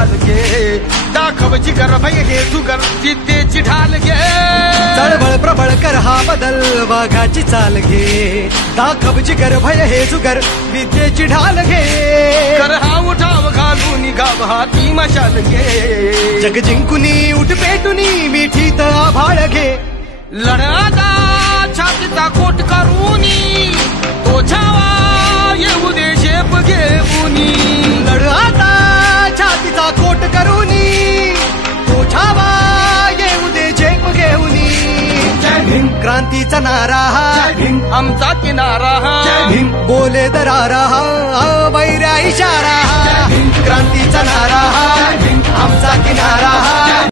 ढाल घे दाखव जिगर भय हे जुगर विद्येची ढाल घे चळवळ प्रबळ कर हा बदल वाघाची चाल घे दाखव जिगर भय हे जुगर विद्येची ढाल घे कर हा उठाव घालून गाव हाती मशाल घे जग जिंकुनी उठ पेटुनी मिठीत आभाळ घे लढाचा छातीचा कोट करूनी तो छावा येऊ दे शेप घेऊनी लढाचा छातीचा कोट करूनी तो छावा येऊ दे झेप घेऊनी जय भीम क्रांतीचा नारा जय भीम आमचा किनारा जय भीम बोले दरारा वैऱ्या इशारा क्रांतीचा नारा आमचा किनारा